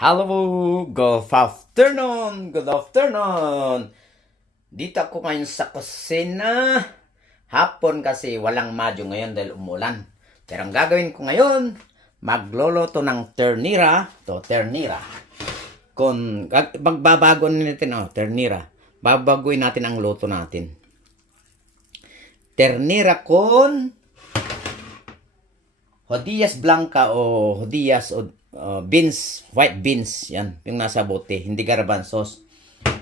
Hello, good afternoon, good afternoon. Dito ako ngayon sa kusina. Hapon kasi walang madyo ngayon dahil umulan. Pero ang gagawin ko ngayon, magluluto ng ternera. Ternera. Magbabago natin, ternera. Babaguin natin ang luto natin. Ternera con hodillas blanca o hodillas beans, white beans, yan, yung nasa bote, hindi garbanzos.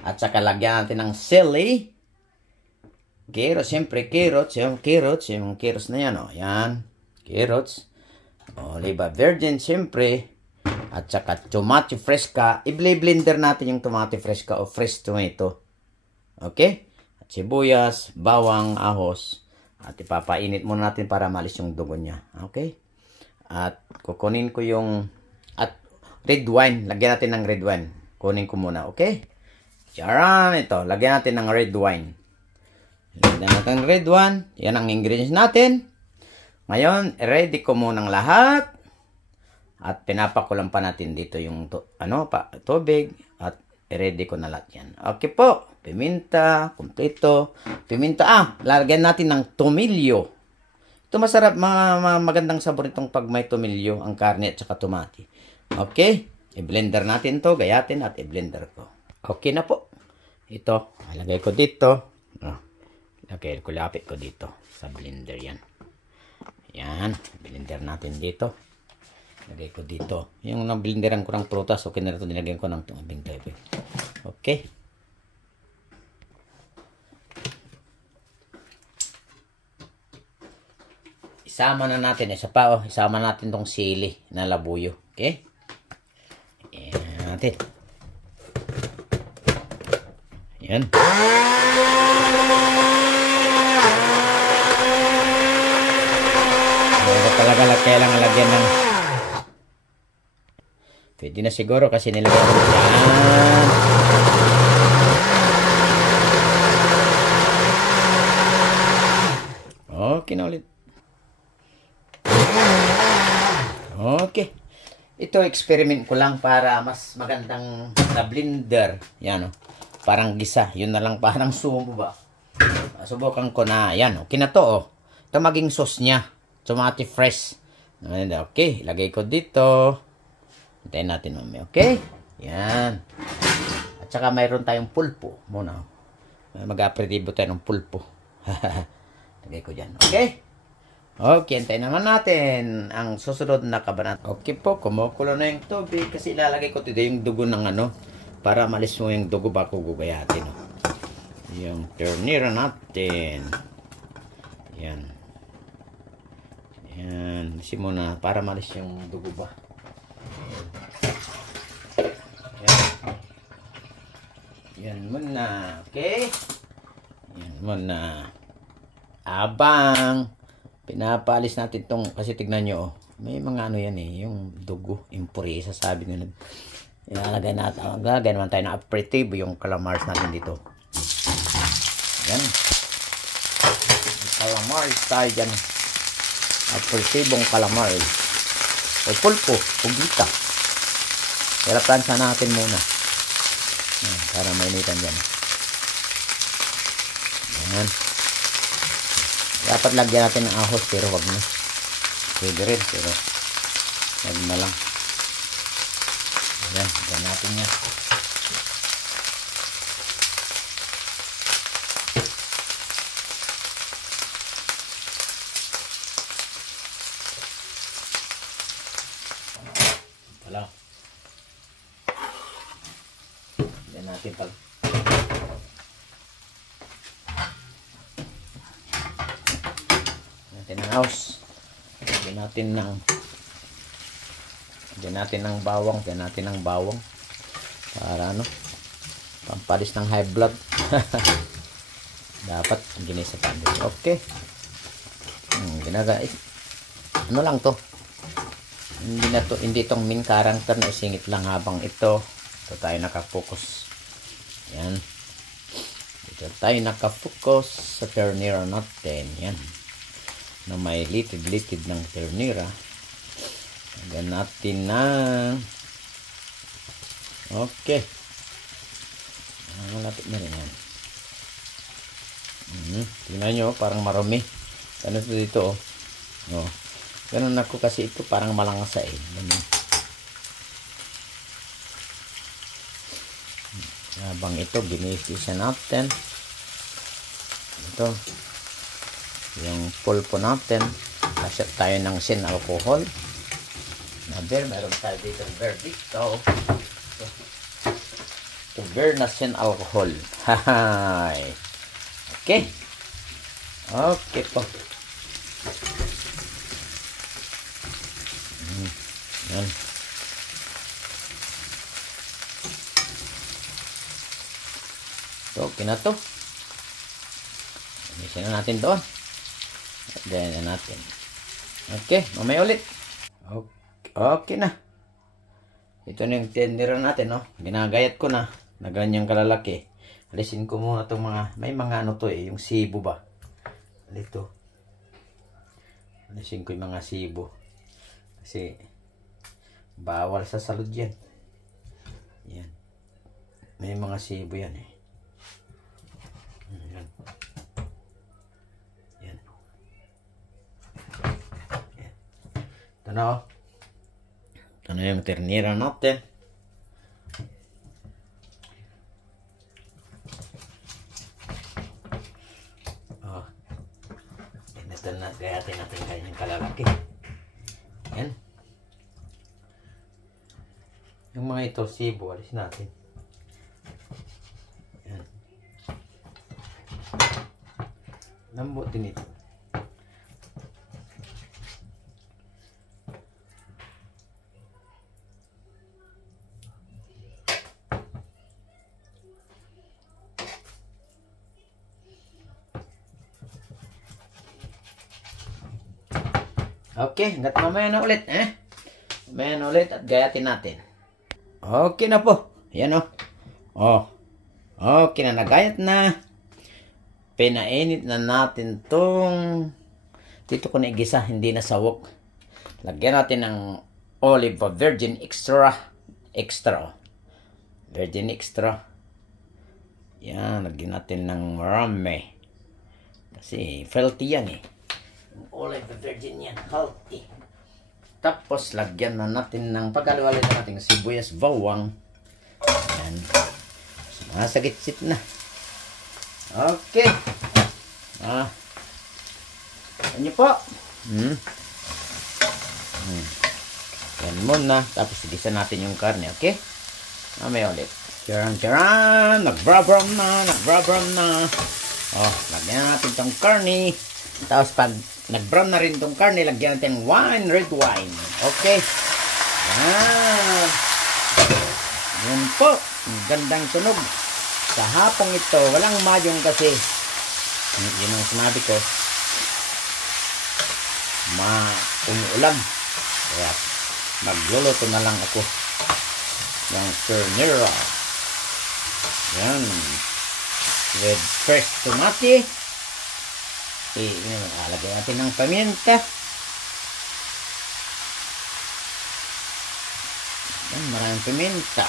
At saka lagyan natin ng sili, carrots, siyempre carrots, yung carrots na yan, yan, carrots, oliva virgin, siyempre, at saka tomato fresca. I-blender natin yung tomato fresca o fresh tomato, okay, at sibuyas, bawang, ahos, at ipapainit muna natin para malis yung dugo niya, okay. At kukunin ko yung red wine. Lagyan natin ng red wine. Kunin ko muna, okay? Charan, ito. Lagyan natin ng red wine. Lagyan natin ng red wine. Yan ang ingredients natin. Ngayon, ready ko muna ng lahat. At pinapakulang pa natin dito yung tubig. At ready ko na lahat yan. Okay po. Piminta, kumpleto. Piminta, lagyan natin ng tomilyo. Ito masarap, magandang sabor itong pag may tomilyo, ang karne at saka tomati. Okay, i-blender natin to, gayatin at i-blender ko. Okay na po. Ito, lagay ko dito. Lagay ko, lapit ko dito sa blender yan. Yan, blender natin dito. Lagay ko dito. Yung na-blenderan ko ng prutas, okay na ito, nilagyan ko ng tubig. Okay. Isama na natin, isama natin tong sili na labuyo. Okay? Ayan natin. Ayan. Pero talaga kailangan lagyan ng pwede na siguro kasi nilagyan ko yan. Okay na ulit. Okay. Ito experiment ko lang para mas magandang na blender. Yan parang gisa. Yun na lang parang sumo ba. Subukan ko na. Yan okay na to Ito maging sauce niya. Tomato fresh. Okay. Lagay ko dito. Hintayin natin mamaya. Okay. Yan. At saka mayroon tayong pulpo. Muna. Mag-aperitibo tayo ng pulpo. Lagay ko dyan. Okay. Okay, antayin naman natin ang susunod na kabanata. Okay po, kumukulo na yung tubig kasi ilalagay ko dito yung dugo ng para malis mo yung dugo bago gugayatin. Yung ternera natin. Yan. Yan. Kasi muna para malis yung dugo ba. Yan. Yan muna. Okay? Yan muna. Abang pinapalis natin itong, kasi tignan nyo, may mga yan yung dugo, impuresa, sabi nyo. Ilalagay natin, gagawin naman tayo ng aperitivo, yung calamars natin dito. Yan. Calamars tayo dyan. Aperitibong calamars. O pulpo, pugita. Pero plansa natin muna. Yan, para mainitan dyan. Yan. Dapat lagyan natin ng ahos pero wag na. Pwede rin pero wag na lang. Ayan, lagyan natin yan. Wala. Lagyan natin pag house. Lagyan natin ng bawang, para pampalis ng high blood. Dapat ginisa pa din. Okay. Lang to. Hindi itong main character na isingit lang habang ito tayo nakapokus. Yan. Ito tayo nakapokus sa ternera natin. Yan. Na may litid ng ternera. Lagyan natin ng Okay. Malapit na rin yan. Tingnan nyo, parang marumi. Ano ito dito, oh. Oh. Ganun ako kasi ito, parang malangsa eh. Ganun. Habang ito, ginisa natin. Ito. Yung pulpo natin. Kasyat tayo ng sin alcohol. Meron tayo dito ng verdicto. Beer na sin alcohol. Hahay. Okay. Okay po. Yan. So, okay na to. Inisin na natin doon. At then na natin. Okay, mamaya ulit. Okay na. Ito na yung tendera natin, no? Ginagayat ko na ganyang kalalaki. Alisin ko muna itong mga, may mga ano to eh, yung sibo ba? Dito. Alisin ko yung mga sibo. Kasi, bawal sa salud yan. Yan. May mga sibo yan eh. Yan. Yan. Yan. Ito na oh. Ito na yung ternera natin. Oh. Ito na, gayatin natin kanyang kalalaki. Yan. Yung mga ito, sibo, alis natin. Yan. Lambot din ito. Okay, hanggat mamaya na ulit, eh. Mamaya na ulit at gayatin natin. Okay na po. Ayan o. Oh. Okay na, nagayat na. Pinainit na natin tong dito ko na igisa, hindi na sawok. Lagyan natin ng olive virgin extra. Virgin extra. Yan, lagyan natin ng marami. Kasi healthy yan eh. Olive virgin yan, healthy. Tapos lagyan na natin ng pagkaliwalit na natin sibuyas bawang. Yan. Masagitsit na. Okay. Ano po? Yan muna. Tapos igisa natin yung karne, okay? Mamaya ulit. Charan. Nagbra-bram na. Oh, lagyan natin tong karne. Tapos pag nag-brown na rin itong karne, lagyan natin red wine. Okay. Yan po. Gandang tunog. Sa hapong ito, walang madyong kasi. Yun ang sinabi ko. Umuulan. Kaya magluluto na lang ako ng ternera. Yan. With fresh tomato. Lagyan natin ng paminta. Yan, maraming paminta.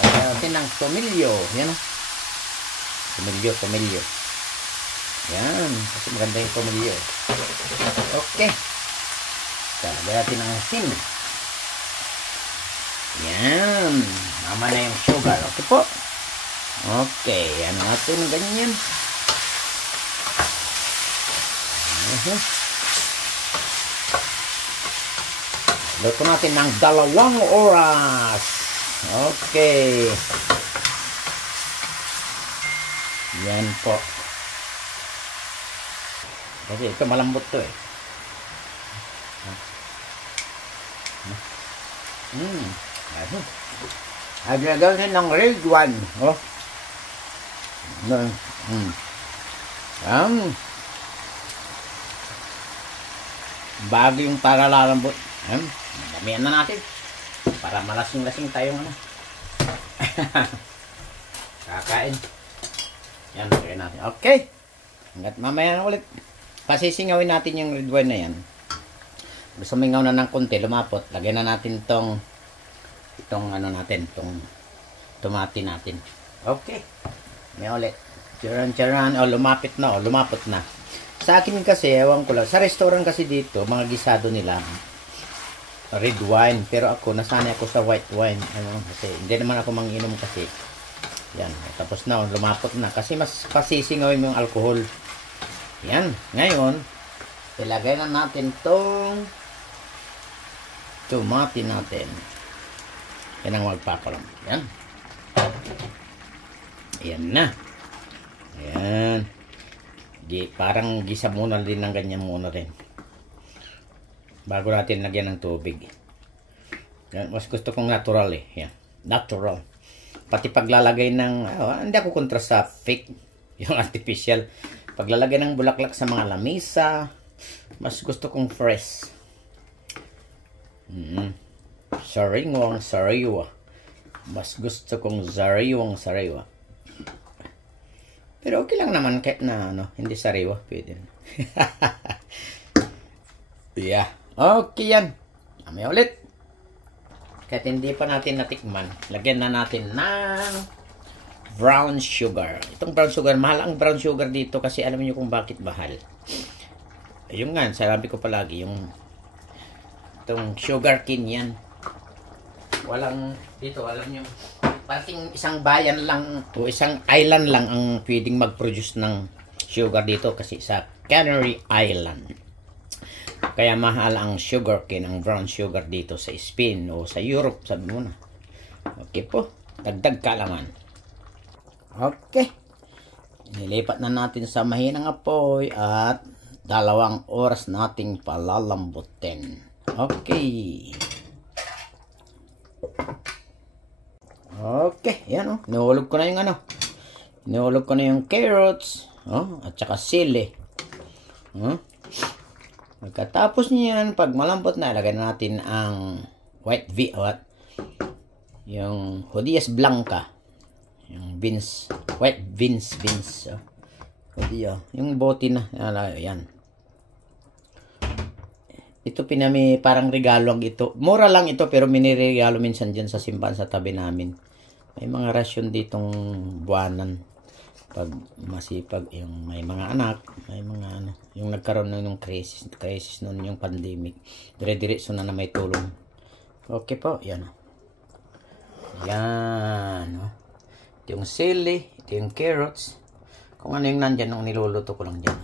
Lagyan natin ng tomilyo. Yan o. Tomilyo. Yan. Kasi maganda yung tomilyo. Okay. Lagyan natin ng asin. Yan. Mama na yung sugar. Okay po. Okay. Yan natin ganyan. Luto natin ng 2 oras. Okay. Yan po. Kasi ito malambot to eh. Agad-agad ng red one. Oh. Bago yung para lalambot. Damihan na natin. Para malasing-lasing tayong ano. Kakain. Yan, lagyan natin. Okay. Hanggat mamaya na ulit. Pasisingawin natin yung red wine na yan. Sumingaw na ng konti, lumapot. Lagyan na natin itong ano natin, itong tomate natin. Okay. May ulit. Charan. Lumapit na. Lumapot na. Sa akin kasi, ewan ko lang. Sa restaurant kasi dito, mga gisado nila, red wine. Pero ako, nasanay ako sa white wine. Kasi, hindi naman ako manginom kasi. Yan. Tapos na, lumapot na. Kasi mas pasisingawin yung alcohol. Yan. Ngayon, ilagay na natin tong tomate natin. Yan ang magpapalam. Yan. Ayan na. Ayan. Parang gisa muna din ng ganyan muna rin. Bago natin lagyan ng tubig. Yan. Mas gusto kong natural eh. Yan. Natural. Pati paglalagay ng, hindi ako kontra sa fake. Yung artificial. Paglalagay ng bulaklak sa mga lamisa, mas gusto kong fresh. Sariwa. Mas gusto kong sariwa. Pero okay lang naman kahit na hindi sariwa. Pwede. Yeah. Okay yan. May ulit. Kahit hindi pa natin natikman, lagyan na natin ng brown sugar. Itong brown sugar, mahal ang brown sugar dito kasi alam niyo kung bakit mahal. Yung nga, sabi ko palagi, itong sugar cane yan. Walang, dito, alam niyo, parang isang bayan lang o isang island lang ang pwedeng mag-produce ng sugar dito kasi sa Canary Island. Kaya mahal ang sugar cane, ang brown sugar dito sa Spain o sa Europe, sabi mo na. Okay po, dagdag kalaman. Okay. Nilipat na natin sa mahinang apoy at 2 oras nating palalambutin. Okay. Okay, yan nihulog ko na yung nihulog ko na yung carrots, at saka sili. Pagkatapos niyan, pag malambot na, ilagay natin ang yung jodias blanca. Yung beans, white beans. Yung bote na, yan. Ito parang regalo lang ito. Mura lang ito pero miniregalo minsan dyan sa simbahan sa tabi namin. May mga rasyon ditong buwanan. Pag masipag, yung may mga anak, may mga yung nagkaroon ng crisis noon yung pandemic. Dire-diretso na may tulong. Okay po, yan. Yan, Ito yung sili, ito yung carrots. Kung ano yung nandyan, nung niluluto ko lang dyan.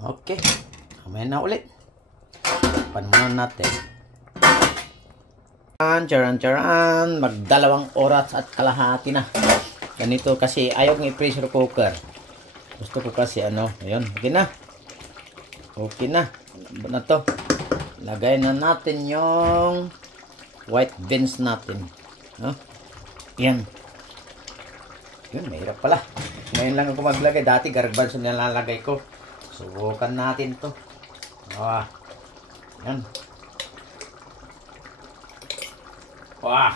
Okay, kamay na ulit. Panunan natin. Charan. Mag 2 oras at kalahati na. Ganito kasi ayaw kong i-pressure cooker. Gusto ko kasi ayun, okay na. Okay na. Na to. Lagay na natin yung white beans natin. Yan. Yun, mahirap pala. Ngayon lang ako maglagay. Dati garbanzo nilalagay ko. Subukan natin to. Yan. Wah.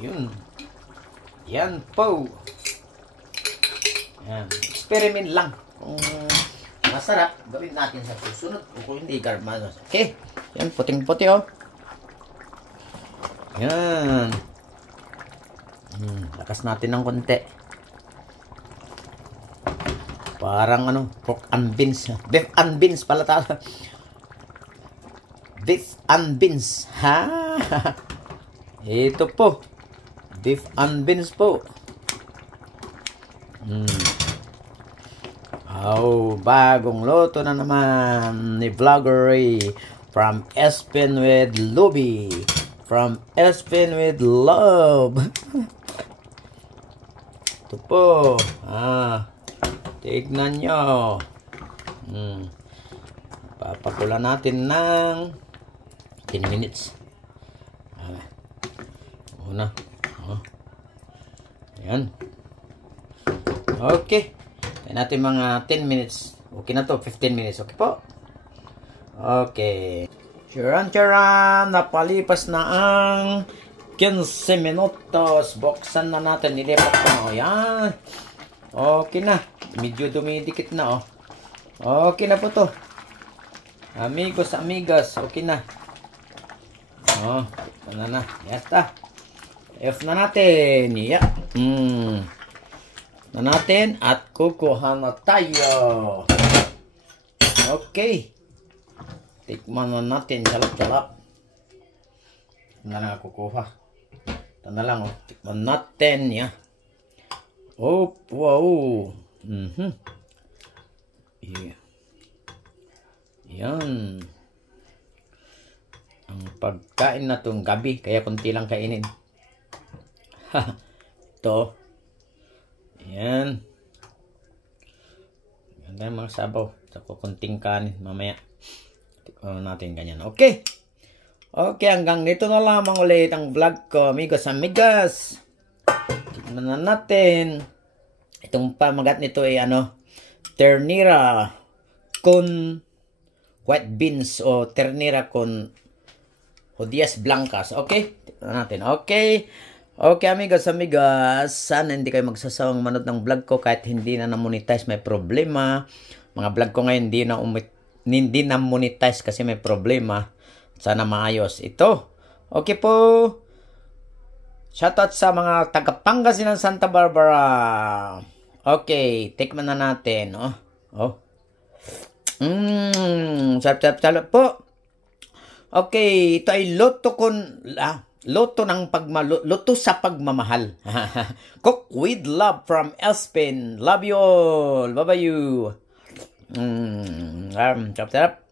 Yun. Yan po. Yan. Experiment lang. Kung masarap, gawin natin sa susunod. Kung hindi, garbanzo. Okay. Yan, puting-puti Yan. Lakas natin ng konti. Parang pork and beans. Beef and beans pala tayo. Beef and beans. Ito po. Beef and beans po. Bagong luto na naman ni Vlogger Ray. From Espen with Lobby. From Espen with Love. Ito po. Tignan nyo. Papakulan natin ng 10 minutes. Una. Ayan. Okay. Kaya natin mga 10 minutes. Okay na to. 15 minutes. Okay po. Okay. Charan. Napalipas na ang 15 minutos. Buksan na natin. Nilipat ko na. Ayan. Okay na. Medyo dumidikit na Okay na po to. Amigos, amigas. Okay na. Oh, ano na. Yata. Off na natin. Yeah. Na natin at kukuha na tayo. Okay. Tikman na natin. Salap-salap. Na lang kukuha. Ito na lang. Tikman natin. Yeah. Oh, wow. Yeah. Yan. Ang pagkain na itong gabi. Kaya kunti lang kainin. Ito. Yan. Ganda yung mga sabaw. Saka kunting kanin mamaya. Tikman natin ganyan. Okay. Okay, hanggang dito na lamang ulit ang vlog ko. Amigos, amigas. Tikman na natin. Itong pamagat nito ay ternera con white beans o ternera con judías blancas. Okay? Tikman natin. Okay. Okay, amigos, amigas. Sana hindi kayo magsasawang manood ng vlog ko kahit hindi na na-monetize, may problema. Mga vlog ko ngayon hindi na monetize kasi may problema. Sana maayos ito. Okay po. Shoutout sa mga taga-Pangasinan, Santa Barbara. Okay, tikman na natin. Sarap po. Okay, ito ay loto sa pagmamahal. Cook with love from Elspin. Love you all. Bye-bye you. Sarap.